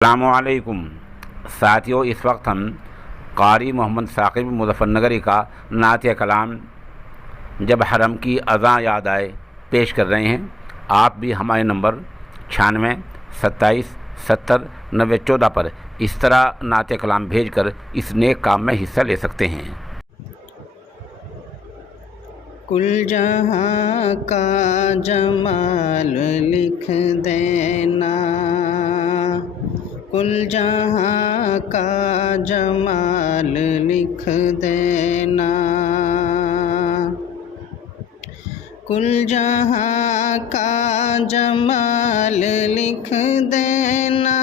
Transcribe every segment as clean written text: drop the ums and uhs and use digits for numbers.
السلام علیکم ساتھیوں، اس وقت ہم قاری محمد ثاقب مظفر نگری کا نعت کلام جب حرم کی اذاں یاد آئے پیش کر رہے ہیں۔ آپ بھی ہمارے نمبر 96 27 70 90 14 پر اس طرح نعت کلام بھیج کر اس نیک کام میں حصہ لے سکتے ہیں۔ کل جہاں کا جمال لکھ دینا، کل جہاں کا جمال لکھ دینا، کل جہاں کا جمال لکھ دینا،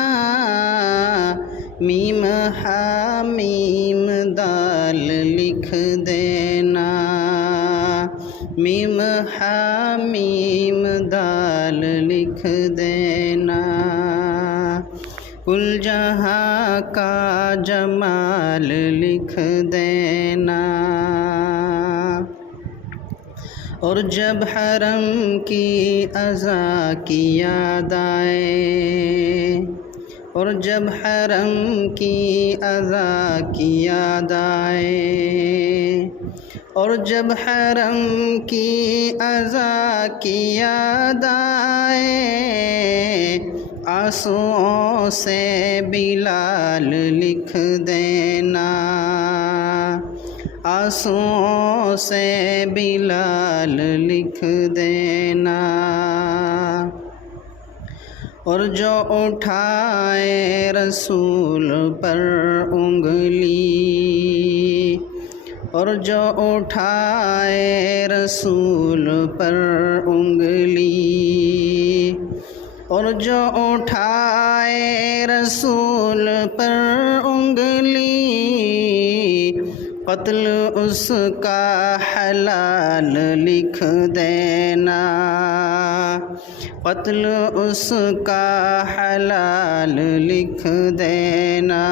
میم ہا میم دال لکھ دینا، میم ہا میم دال لکھ دینا، کل جہاں کا جمال لکھ دینا۔ اور جب حرم کی اذاں کی یاد آئے، اور جب حرم کی اذاں کی یاد آئے، اور جب حرم کی اذاں کی یاد آئے، آنسوؤں سے بلال لکھ دینا، آنسوؤں سے بلال لکھ دینا، اور جو اٹھائے رسول پر انگلی، اور جو اٹھائے رسول پر انگلی، اور جو اٹھائے رسول پر انگلی، قتل اس کا حلال لکھ دینا، قتل اس کا حلال لکھ دینا،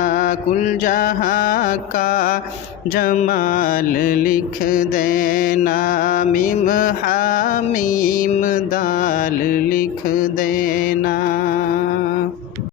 کل جہاں کا جمال لکھ دینا، میم ہا میم دال لکھ دینا۔